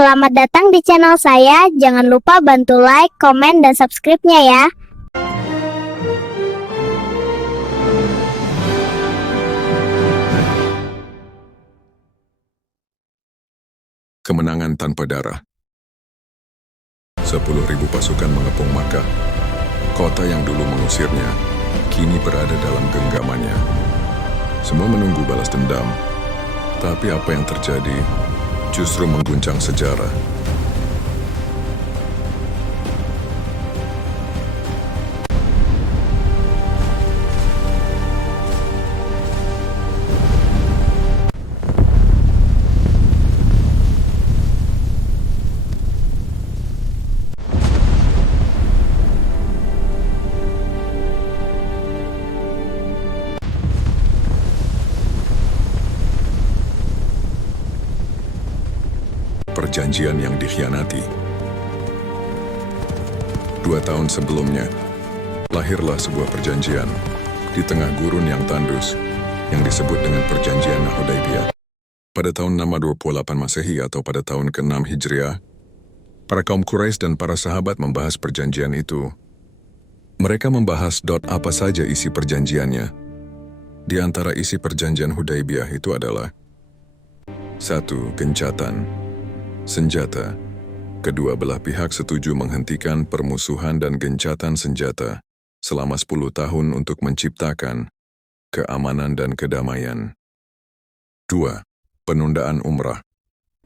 selamat datang di channel saya. Jangan lupa bantu like, komen, dan subscribe-nya ya. Kemenangan tanpa darah. 10.000 pasukan mengepung Makkah. Kota yang dulu mengusirnya, kini berada dalam genggamannya. Semua menunggu balas dendam. Tapi apa yang terjadi justru mengguncang sejarah. Perjanjian yang dikhianati. 2 tahun sebelumnya, lahirlah sebuah perjanjian di tengah gurun yang tandus yang disebut dengan Perjanjian Hudaybiyah. Pada tahun 628 Masehi atau pada tahun ke-6 Hijriah, para kaum Quraisy dan para sahabat membahas perjanjian itu. Mereka membahas apa saja isi perjanjiannya. Di antara isi perjanjian Hudaybiyah itu adalah 1. Gencatan senjata. Kedua belah pihak setuju menghentikan permusuhan dan gencatan senjata selama 10 tahun untuk menciptakan keamanan dan kedamaian. 2. Penundaan umrah.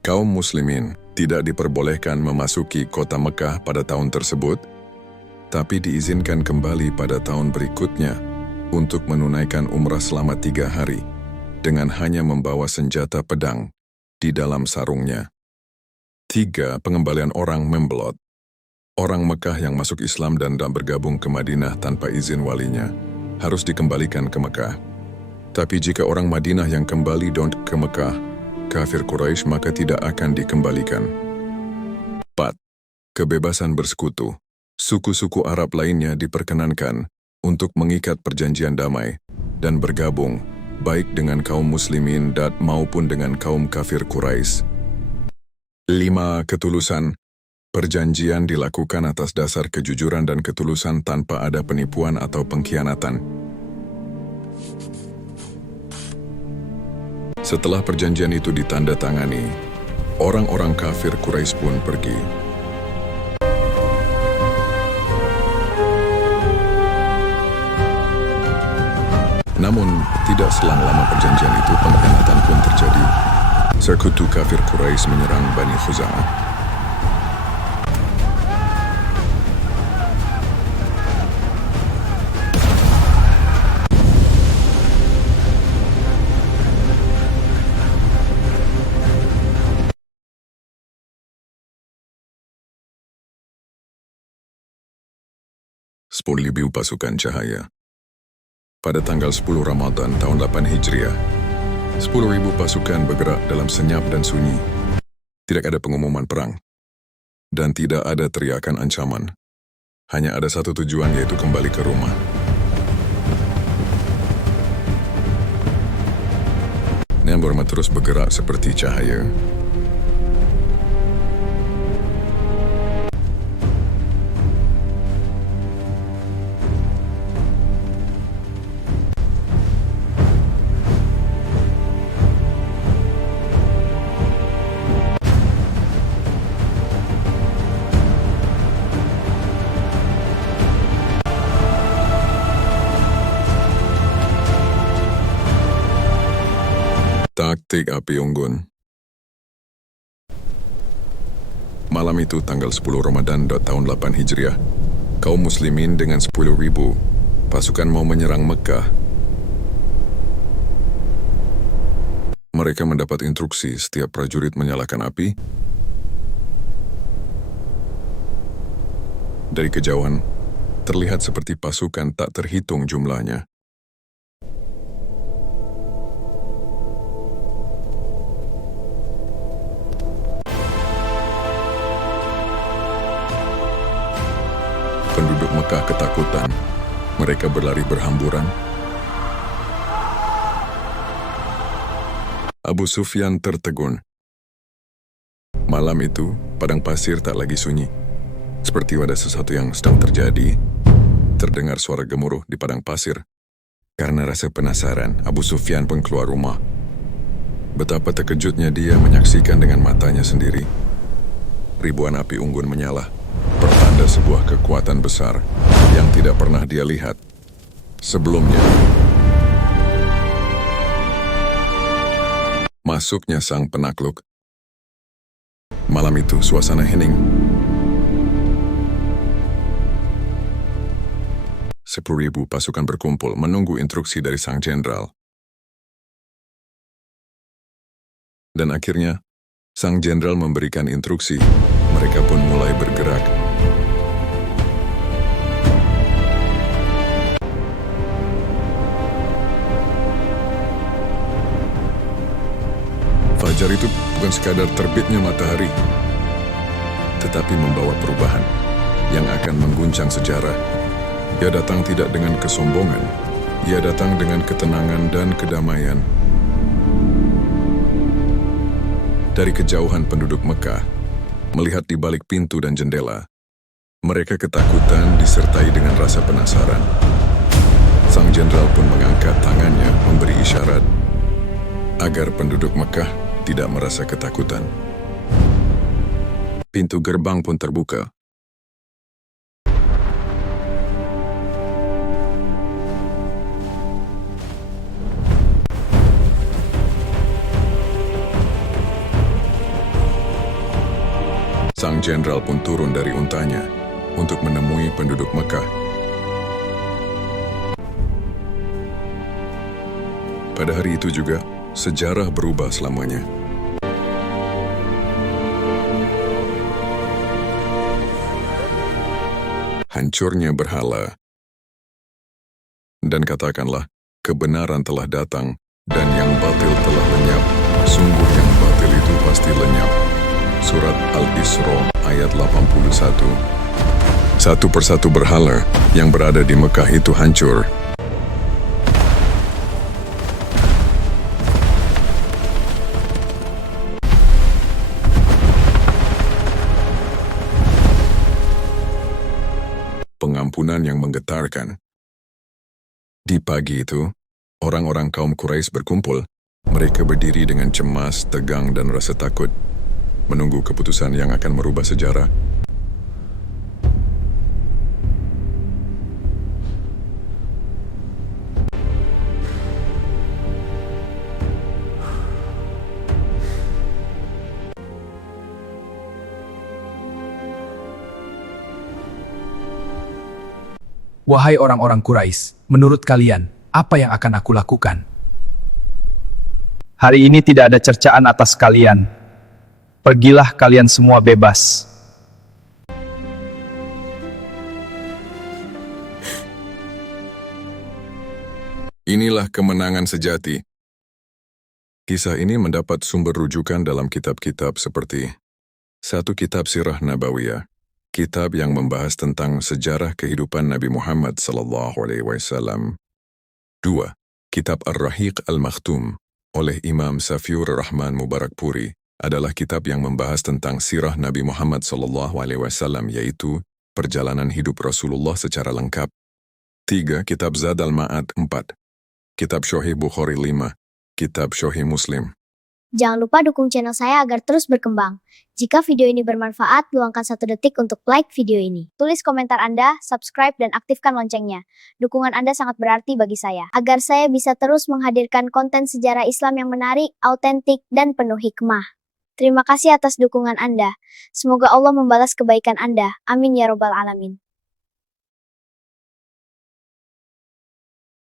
Kaum muslimin tidak diperbolehkan memasuki kota Mekah pada tahun tersebut, tapi diizinkan kembali pada tahun berikutnya untuk menunaikan umrah selama 3 hari dengan hanya membawa senjata pedang di dalam sarungnya. 3. Pengembalian orang membelot. Orang Mekah yang masuk Islam dan bergabung ke Madinah tanpa izin walinya harus dikembalikan ke Mekah. Tapi jika orang Madinah yang kembali ke Mekah, kafir Quraisy, maka tidak akan dikembalikan. 4. Kebebasan bersekutu. Suku-suku Arab lainnya diperkenankan untuk mengikat perjanjian damai dan bergabung baik dengan kaum muslimin maupun dengan kaum kafir Quraisy. 5. Ketulusan. Perjanjian dilakukan atas dasar kejujuran dan ketulusan tanpa ada penipuan atau pengkhianatan. Setelah perjanjian itu ditandatangani, orang-orang kafir Quraisy pun pergi. Namun, tidak selang lama perjanjian itu, pengkhianatan pun terjadi. Sekutu kafir Quraisy menyerang Bani Khuza'ah. Sepuluh pasukan cahaya. Pada tanggal 10 Ramadan tahun 8 Hijriah, 10.000 pasukan bergerak dalam senyap dan sunyi. Tidak ada pengumuman perang. Dan tidak ada teriakan ancaman. Hanya ada satu tujuan, yaitu kembali ke rumah. Nabi Muhammad terus bergerak seperti cahaya. Taktik api unggun. Malam itu tanggal 10 Ramadan tahun 8 Hijriah, kaum muslimin dengan 10.000 pasukan mau menyerang Mekah. Mereka mendapat instruksi setiap prajurit menyalakan api. Dari kejauhan, terlihat seperti pasukan tak terhitung jumlahnya. Penduduk Mekah ketakutan. Mereka berlari berhamburan. Abu Sufyan tertegun. Malam itu, padang pasir tak lagi sunyi. Seperti ada sesuatu yang sedang terjadi. Terdengar suara gemuruh di padang pasir. Karena rasa penasaran, Abu Sufyan pun keluar rumah. Betapa terkejutnya dia menyaksikan dengan matanya sendiri. Ribuan api unggun menyala, pertanda sebuah kekuatan besar yang tidak pernah dia lihat sebelumnya. Masuknya sang penakluk. Malam itu suasana hening. 10.000 pasukan berkumpul menunggu instruksi dari sang jenderal. Dan akhirnya, sang jenderal memberikan instruksi. Mereka pun mulai bergerak. Fajar itu bukan sekadar terbitnya matahari, tetapi membawa perubahan yang akan mengguncang sejarah. Ia datang tidak dengan kesombongan, ia datang dengan ketenangan dan kedamaian. Dari kejauhan penduduk Mekah, melihat di balik pintu dan jendela, mereka ketakutan disertai dengan rasa penasaran. Sang jenderal pun mengangkat tangannya memberi isyarat agar penduduk Mekah tidak merasa ketakutan. Pintu gerbang pun terbuka. Sang jenderal pun turun dari untanya untuk menemui penduduk Mekah. Pada hari itu juga, sejarah berubah selamanya. Hancurnya berhala. Dan katakanlah, kebenaran telah datang dan yang batil telah lenyap. Sungguh yang batil itu pasti lenyap. Surat Al-Isra ayat 81. Satu persatu berhala yang berada di Mekah itu hancur. Pengampunan yang menggetarkan. Di pagi itu, orang-orang kaum Quraisy berkumpul. Mereka berdiri dengan cemas, tegang, dan rasa takut, menunggu keputusan yang akan merubah sejarah. Wahai orang-orang Quraisy, menurut kalian, apa yang akan aku lakukan? Hari ini tidak ada cercaan atas kalian. Pergilah kalian semua bebas. Inilah kemenangan sejati. Kisah ini mendapat sumber rujukan dalam kitab-kitab seperti 1. Kitab Sirah Nabawiyah, kitab yang membahas tentang sejarah kehidupan Nabi Muhammad SAW. 2. Kitab Ar-Rahiq Al-Makhtum oleh Imam Safiur Rahman Mubarakpuri adalah kitab yang membahas tentang sirah Nabi Muhammad SAW, yaitu perjalanan hidup Rasulullah secara lengkap. 3. Kitab Zad al-Ma'ad 4. Kitab Sahih Bukhari 5. Kitab Sahih Muslim. Jangan lupa dukung channel saya agar terus berkembang. Jika video ini bermanfaat, luangkan 1 detik untuk like video ini. Tulis komentar Anda, subscribe, dan aktifkan loncengnya. Dukungan Anda sangat berarti bagi saya, agar saya bisa terus menghadirkan konten sejarah Islam yang menarik, autentik, dan penuh hikmah. Terima kasih atas dukungan Anda. Semoga Allah membalas kebaikan Anda. Amin ya robbal alamin.